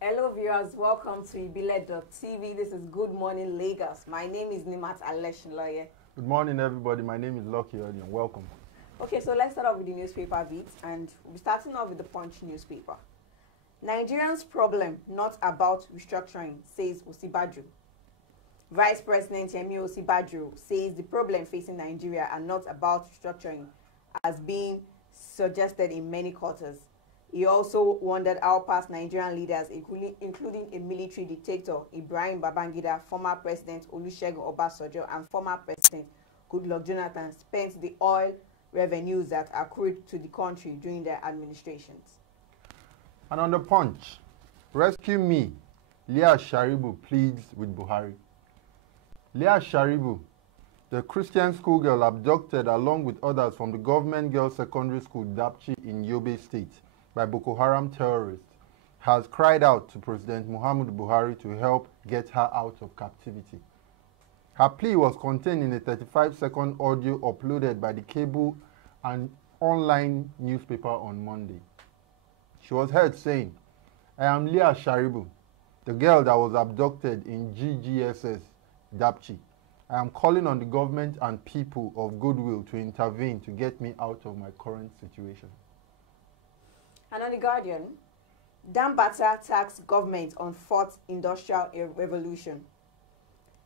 Hello viewers, welcome to ibile.tv. This is Good Morning Lagos. My name is Nimat Aleshinloye. Good morning, everybody. My name is Lucky Odion. Welcome. Okay, so let's start off with the newspaper beat, and we'll be starting off with the Punch newspaper. Nigerians' problem not about restructuring, says Osibaju. Vice President Yemi Osibaju says the problem facing Nigeria are not about restructuring, as being suggested in many quarters. He also wondered how past Nigerian leaders, including a military dictator, Ibrahim Babangida, former President Olusegun Obasanjo, and former President Goodluck Jonathan, spent the oil revenues that accrued to the country during their administrations. And on the Punch, rescue me, Leah Sharibu pleads with Buhari. Leah Sharibu, the Christian schoolgirl abducted along with others from the government girls secondary school Dapchi in Yobe State by Boko Haram terrorists, has cried out to President Muhammadu Buhari to help get her out of captivity. Her plea was contained in a 35-second audio uploaded by the cable and online newspaper on Monday. She was heard saying, "I am Leah Sharibu, the girl that was abducted in GGSS Dapchi. I am calling on the government and people of goodwill to intervene to get me out of my current situation." And on The Guardian, Dambata tax government on fourth industrial revolution.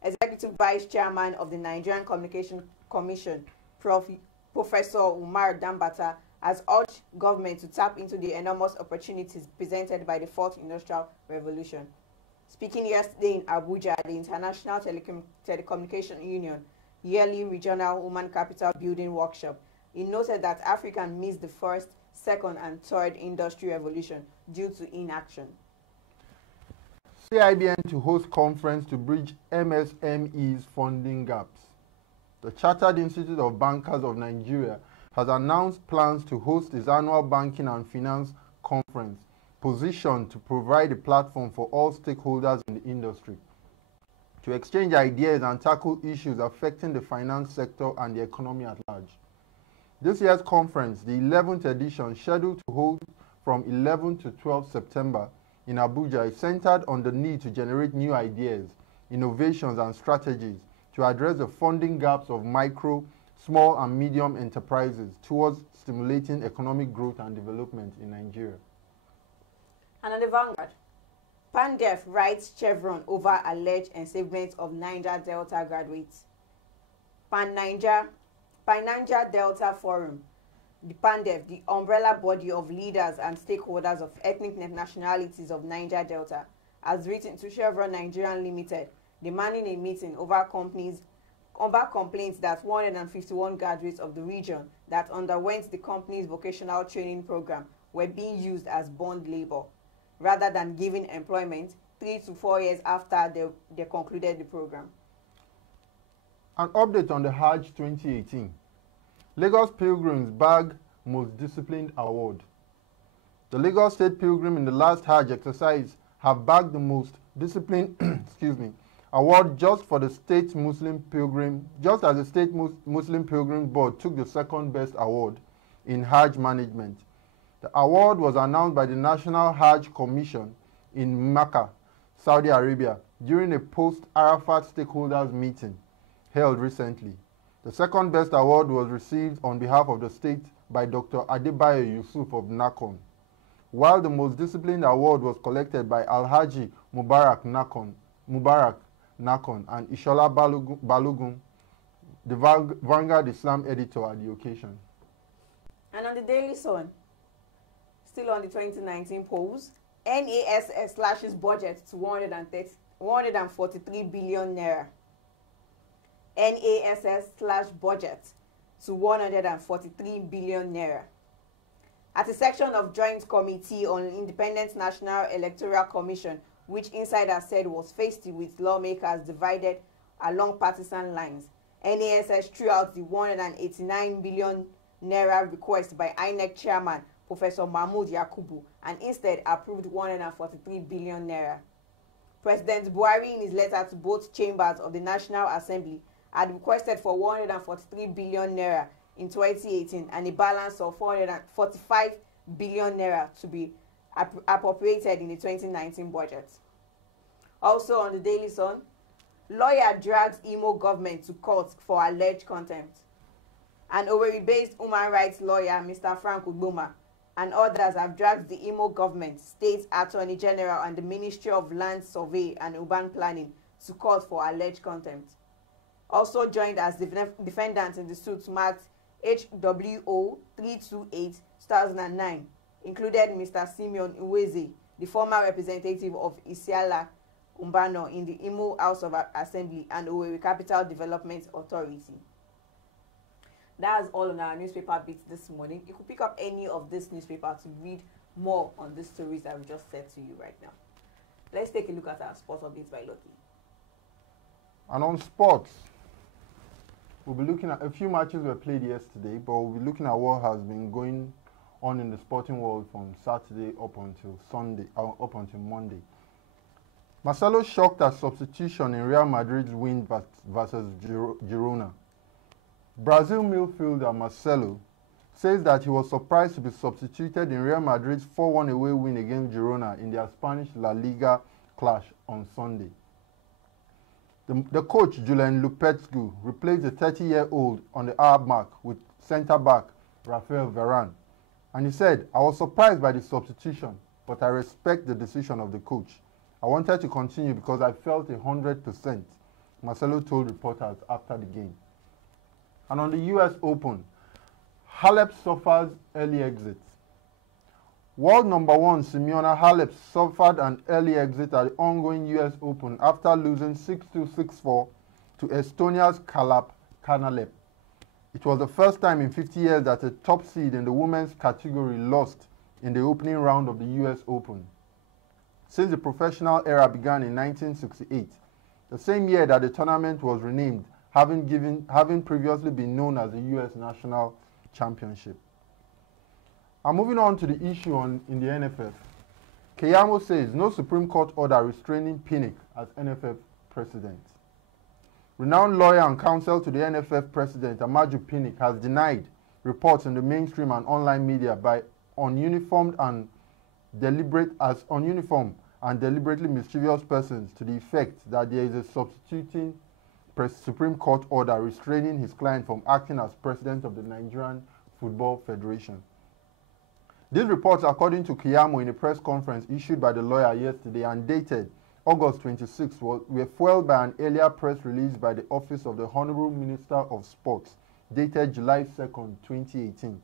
Executive Vice Chairman of the Nigerian Communication Commission, Professor Umar Dambata, has urged government to tap into the enormous opportunities presented by the fourth industrial revolution. Speaking yesterday in Abuja at the International Telecommunication Union yearly regional human capital building workshop, he noted that Africa missed the first, second and third industry revolution due to inaction. CIBN to host conference to bridge MSME's funding gaps. The Chartered Institute of Bankers of Nigeria has announced plans to host its annual banking and finance conference, positioned to provide a platform for all stakeholders in the industry to exchange ideas and tackle issues affecting the finance sector and the economy at large. This year's conference, the 11th edition, scheduled to hold from 11 to 12 September in Abuja, is centered on the need to generate new ideas, innovations and strategies to address the funding gaps of micro, small and medium enterprises towards stimulating economic growth and development in Nigeria. And on the Vanguard, Pandef writes Chevron over alleged enslavement of Niger Delta graduates. Pan-Niger Delta Forum, the Pandef, the umbrella body of leaders and stakeholders of ethnic nationalities of Niger Delta, has written to Chevron Nigeria Limited demanding a meeting over complaints that 151 graduates of the region that underwent the company's vocational training program were being used as bond labor, rather than giving employment 3 to 4 years after they concluded the program. An update on the Hajj 2018. Lagos Pilgrims bag Most Disciplined Award. The Lagos State Pilgrim in the last Hajj exercise have bagged the Most Disciplined award just as the State Muslim Pilgrim Board took the second best award in Hajj management. The award was announced by the National Hajj Commission in Mecca, Saudi Arabia, during a post-Arafat stakeholders meeting held recently. The second best award was received on behalf of the state by Dr. Adebayo Yusuf of Nakon, while the Most Disciplined Award was collected by Alhaji Mubarak Nakon and Ishola Balogun, the Vanguard Islam editor at the occasion. And on the Daily Sun, still on the 2019 polls, NASS slashes budget to 143 billion naira. NASS slash budget to 143 billion naira. At a section of Joint Committee on Independent National Electoral Commission, which insiders said was faced with lawmakers divided along partisan lines, NASS threw out the 189 billion naira request by INEC chairman Professor Mahmood Yakubu and instead approved 143 billion naira. President Buhari, in his letter to both chambers of the National Assembly, had requested for 143 billion naira in 2018 and a balance of 445 billion naira to be appropriated in the 2019 budget. Also on the Daily Sun, lawyer drags Imo government to court for alleged contempt. An Owerri-based human rights lawyer, Mr. Frank Ugboma, and others have dragged the Imo government, state attorney general, and the Ministry of Land Survey and Urban Planning to court for alleged contempt. Also joined as defendants in the suit marked HWO 328-2009 included Mr. Simeon Uweze, the former representative of Isiala Umbano in the Imo House of Assembly and Owerri Capital Development Authority. That's all on our newspaper beat this morning. You could pick up any of this newspaper to read more on these stories that we just said to you right now. Let's take a look at our sports updates by Lucky. And on sports, we'll be looking at a few matches were played yesterday, but we'll be looking at what has been going on in the sporting world from Saturday up until Sunday, up until Monday. Marcelo shocked at substitution in Real Madrid's win versus Girona. Brazil midfielder Marcelo says that he was surprised to be substituted in Real Madrid's 4-1 away win against Girona in their Spanish La Liga clash on Sunday. The coach, Julen Lopetegui, replaced the 30-year-old on the hour mark with centre-back Rafael Varane. And he said, "I was surprised by the substitution, but I respect the decision of the coach. I wanted to continue because I felt 100%, Marcelo told reporters after the game. And on the US Open, Halep suffers early exit. World number one Simona Halep suffered an early exit at the ongoing US Open after losing 6-2, 6-4 to Estonia's Kalap Kanalep. It was the first time in 50 years that a top seed in the women's category lost in the opening round of the US Open. Since the professional era began in 1968, the same year that the tournament was renamed, having previously been known as the US National Championship. And moving on to the issue in the NFF. Keyamo says no Supreme Court order restraining Pinnick as NFF president. Renowned lawyer and counsel to the NFF president, Amaju Pinnick, has denied reports in the mainstream and online media by ununiformed and deliberately mischievous persons to the effect that there is a substituting Supreme Court order restraining his client from acting as president of the Nigerian Football Federation. These reports, according to Keyamo in a press conference issued by the lawyer yesterday and dated August 26, were fueled by an earlier press release by the Office of the Honorable Minister of Sports, dated July 2, 2018,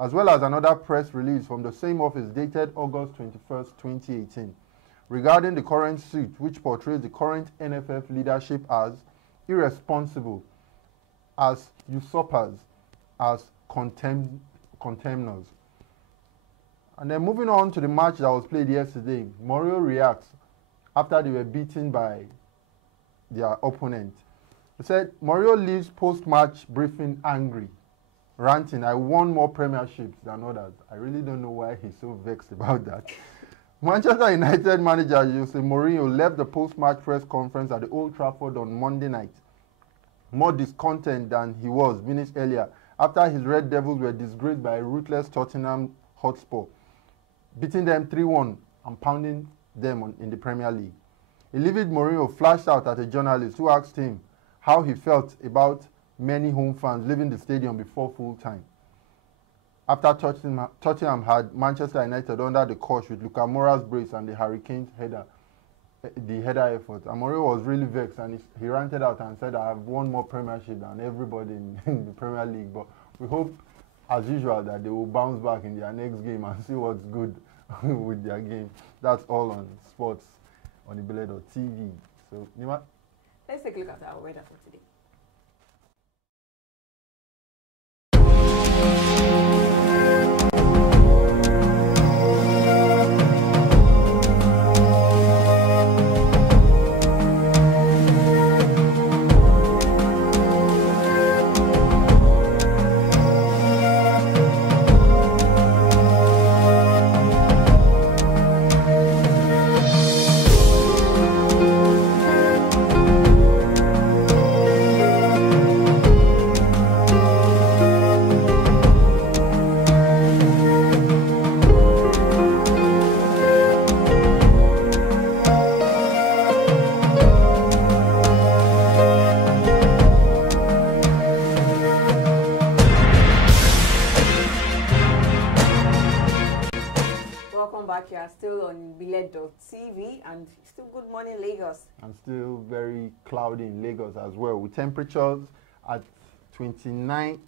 as well as another press release from the same office dated August 21, 2018, regarding the current suit, which portrays the current NFF leadership as irresponsible, as usurpers, as contemners. And then moving on to the match that was played yesterday, Morio reacts after they were beaten by their opponent. He said, Morio leaves post-match briefing angry, ranting, "I won more premierships than others." I really don't know why he's so vexed about that. Manchester United manager Jose Mourinho left the post-match press conference at the Old Trafford on Monday night, more discontent than he was minutes earlier after his Red Devils were disgraced by a ruthless Tottenham Hotspur, beating them 3-1 and pounding them in the Premier League. A livid Mourinho flashed out at a journalist who asked him how he felt about many home fans leaving the stadium before full time. After Tottenham had Manchester United under the coach with Lucas Moura's brace and the Hurricanes header effort, and Mourinho was really vexed and he ranted out and said, "I have won more premiership than everybody in the Premier League, but we hope, as usual, that they will bounce back in their next game and see what's good with their game." That's all on sports on Ibile.tv. So, Nima, let's take a look at our weather for today. ibile.tv, and still good morning Lagos. And still very cloudy in Lagos as well, with temperatures at 29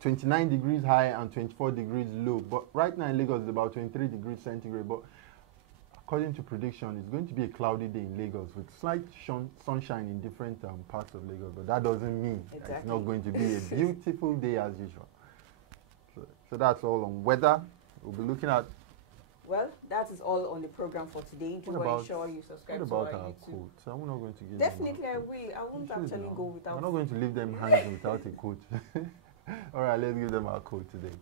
degrees high and 24 degrees low. But right now in Lagos it's about 23 degrees centigrade. But according to prediction, it's going to be a cloudy day in Lagos with slight sunshine in different parts of Lagos. But that doesn't mean Exactly. it's not going to be a beautiful day as usual. So that's all on weather. We'll be looking at. Well, that is all on the program for today. Do ensure you subscribe to our our YouTube. quote? So I'm not going to give Definitely, I them will. I won't You should actually now. go without. We're not going to leave them hanging without a quote. All right, let's give them our quote today.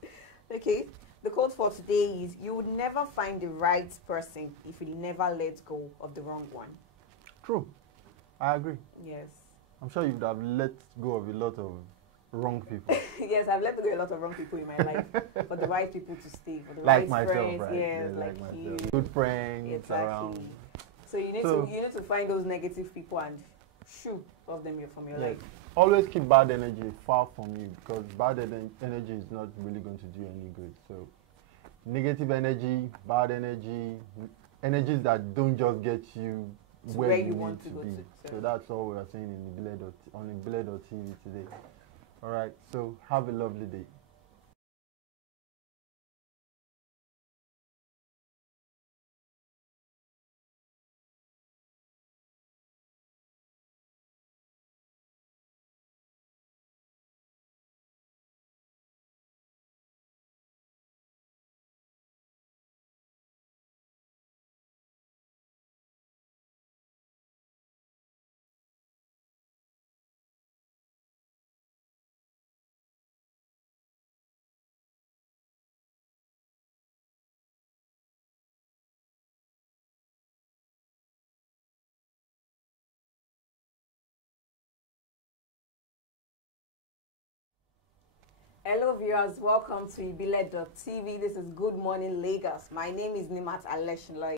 Okay, the quote for today is: "You would never find the right person if you never let go of the wrong one." True. I agree. Yes. I'm sure you would have let go of a lot of wrong people. Yes, I've let go a lot of wrong people in my life for the right people to stay, for the Like right myself, friends. right? Yes, Yeah, like you. myself. Good friends Exactly. around. So you need So- to find those negative people and shoo off them from your Yes. life. Always keep bad energy far from you, because bad energy is not really going to do any good. So negative energy, bad energy, energies that don't just get you To where where you you need want to to go be. to. So that's all we are saying on Ibile.tv today. All right, so have a lovely day. Hello viewers, welcome to ibile.tv. This is Good Morning Lagos. My name is Nimat Aleshinloy.